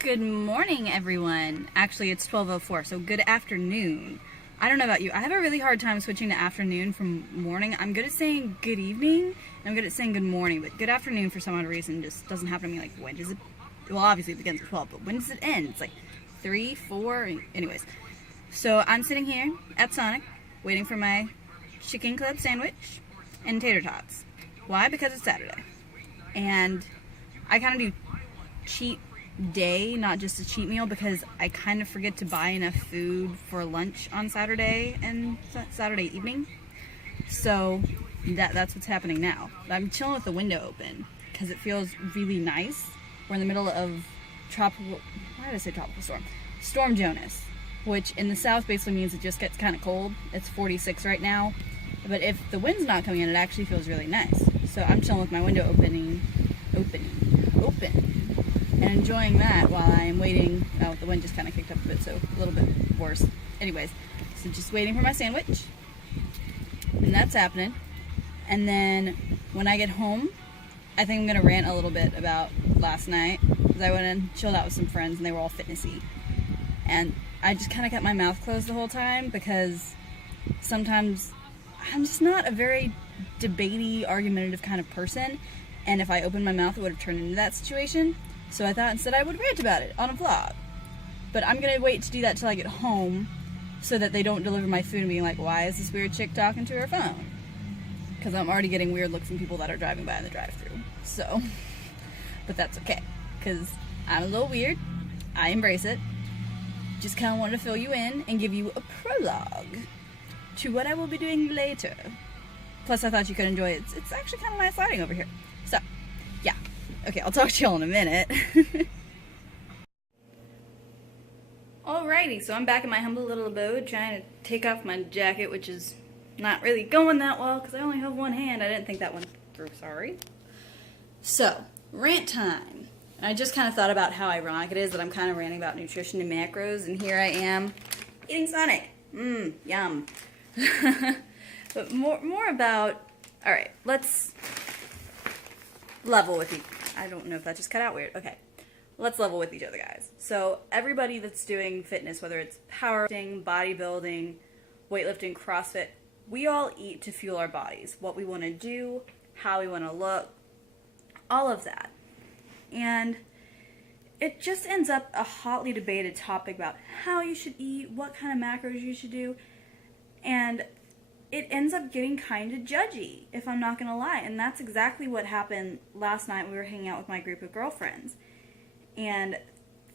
Good morning, everyone. Actually, it's 12:04, so good afternoon. I don't know about you. I have a really hard time switching to afternoon from morning. I'm good at saying good evening, and I'm good at saying good morning, but good afternoon for some odd reason just doesn't happen to me. Like, when does it... Well, obviously it begins at 12, but when does it end? It's like 3, 4... Anyways. So I'm sitting here at Sonic, waiting for my chicken club sandwich and tater tots. Why? Because it's Saturday. And I kind of do cheat day, not just a cheat meal, because I kind of forget to buy enough food for lunch on Saturday and Saturday evening. So that's what's happening now. I'm chilling with the window open because it feels really nice. We're in the middle of tropical... Why did I say tropical storm? Storm Jonas, which in the south basically means it just gets kind of cold. It's 46 right now. But if the wind's not coming in, it actually feels really nice. So I'm chilling with my window open, and enjoying that while I'm waiting. Oh, the wind just kind of kicked up a bit, so a little bit worse. Anyways, so just waiting for my sandwich, and that's happening. And then when I get home, I think I'm gonna rant a little bit about last night, because I went and chilled out with some friends, and they were all fitnessy, and I just kind of kept my mouth closed the whole time, because sometimes I'm just not a very debatey, argumentative kind of person, and if I opened my mouth, it would have turned into that situation. So I thought instead I would rant about it on a vlog. But I'm gonna wait to do that till I get home, so that they don't deliver my food and being like, why is this weird chick talking to her phone? Because I'm already getting weird looks from people that are driving by in the drive-thru. So, but that's okay, because I'm a little weird. I embrace it. Just kind of wanted to fill you in and give you a prologue to what I will be doing later. Plus, I thought you could enjoy it. It's actually kind of nice lighting over here. So, yeah. Okay, I'll talk to y'all in a minute. Alrighty, so I'm back in my humble little abode trying to take off my jacket, which is not really going that well because I only have one hand. I didn't think that one through, sorry. So, rant time. And I just kind of thought about how ironic it is that I'm kind of ranting about nutrition and macros, and here I am eating Sonic. Yum. But more about, alright, let's level with you. I don't know if that just cut out weird. Okay. Let's level with each other, guys. So everybody that's doing fitness, whether it's powerlifting, bodybuilding, weightlifting, CrossFit, we all eat to fuel our bodies. What we want to do, how we want to look, all of that. And it just ends up a hotly debated topic about how you should eat, what kind of macros you should do, and it ends up getting kind of judgy, if I'm not going to lie. And that's exactly what happened last night when we were hanging out with my group of girlfriends. And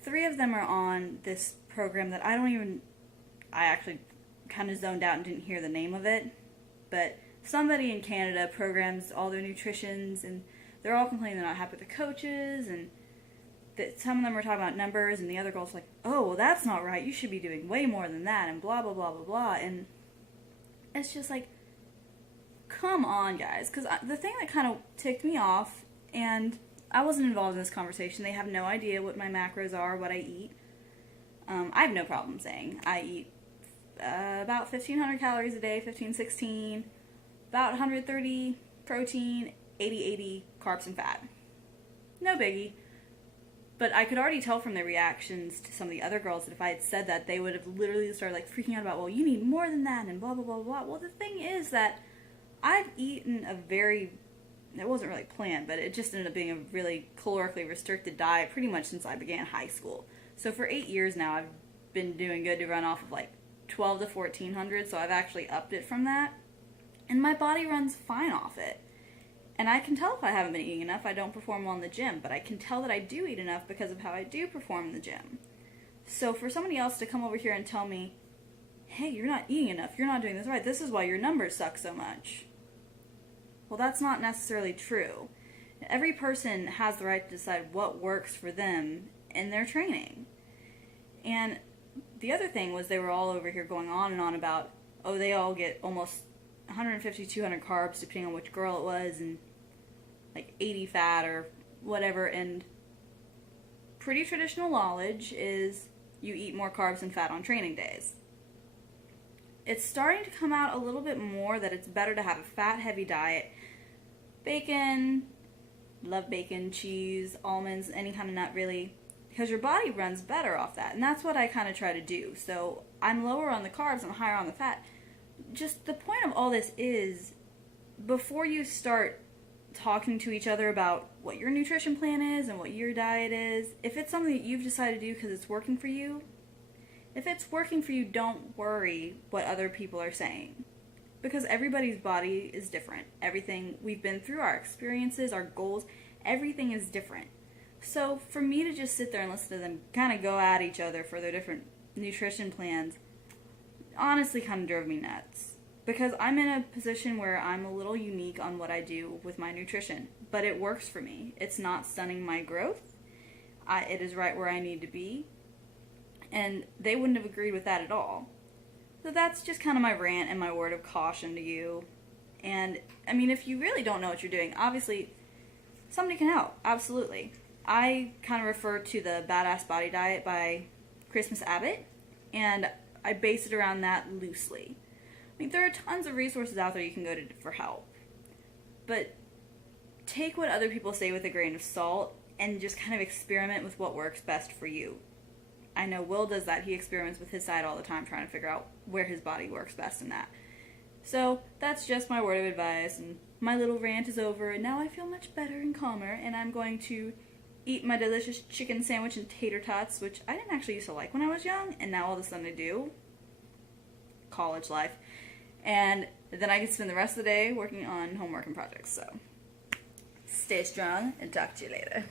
3 of them are on this program that I actually kind of zoned out and didn't hear the name of it. But somebody in Canada programs all their nutritions, and they're all complaining they're not happy with the coaches, and that some of them are talking about numbers, and the other girl's like, oh, well, that's not right. You should be doing way more than that, and blah, blah, blah, blah, blah. And it's just like, come on, guys. Because the thing that kind of ticked me off, and I wasn't involved in this conversation. They have no idea what my macros are, what I eat. I have no problem saying I eat about 1,500 calories a day, 15, 16, about 130 protein, 80 carbs and fat. No biggie. But I could already tell from their reactions to some of the other girls that if I had said that, they would have literally started like freaking out about, well, you need more than that and blah, blah, blah, blah. Well, the thing is that I've eaten it wasn't really planned, but it just ended up being a really calorically restricted diet pretty much since I began high school. So for 8 years now, I've been doing good to run off of like 12 to 1,400, so I've actually upped it from that. And my body runs fine off it. And I can tell if I haven't been eating enough. I don't perform well in the gym, but I can tell that I do eat enough because of how I do perform in the gym. So for somebody else to come over here and tell me, hey, you're not eating enough, you're not doing this right, this is why your numbers suck so much. Well, that's not necessarily true. Every person has the right to decide what works for them in their training. And the other thing was they were all over here going on and on about, oh, they all get almost 150, 200 carbs, depending on which girl it was, and like 80 fat or whatever. And pretty traditional knowledge is you eat more carbs and fat on training days. It's starting to come out a little bit more that it's better to have a fat-heavy diet. Bacon, love bacon, cheese, almonds, any kind of nut really. because your body runs better off that. And that's what I kind of try to do. So I'm lower on the carbs, I'm higher on the fat. Just the point of all this is, before you start talking to each other about what your nutrition plan is and what your diet is, if it's something that you've decided to do because it's working for you, if it's working for you, don't worry what other people are saying. Because everybody's body is different. Everything we've been through, our experiences, our goals, everything is different. So for me to just sit there and listen to them kind of go at each other for their different nutrition plans, honestly kind of drove me nuts. Because I'm in a position where I'm a little unique on what I do with my nutrition. But it works for me. It's not stunning my growth. It is right where I need to be. And they wouldn't have agreed with that at all. So that's just kind of my rant and my word of caution to you. And, I mean, if you really don't know what you're doing, obviously, somebody can help. Absolutely. I kind of refer to the Badass Body Diet by Christmas Abbott. And I base it around that loosely. I mean, there are tons of resources out there you can go to for help. But take what other people say with a grain of salt and just kind of experiment with what works best for you. I know Will does that. He experiments with his side all the time, trying to figure out where his body works best in that. So that's just my word of advice, and my little rant is over, and now I feel much better and calmer, and I'm going to eat my delicious chicken sandwich and tater tots, which I didn't actually used to like when I was young, and now all of a sudden I do. College life. And then I can spend the rest of the day working on homework and projects, so stay strong, and talk to you later.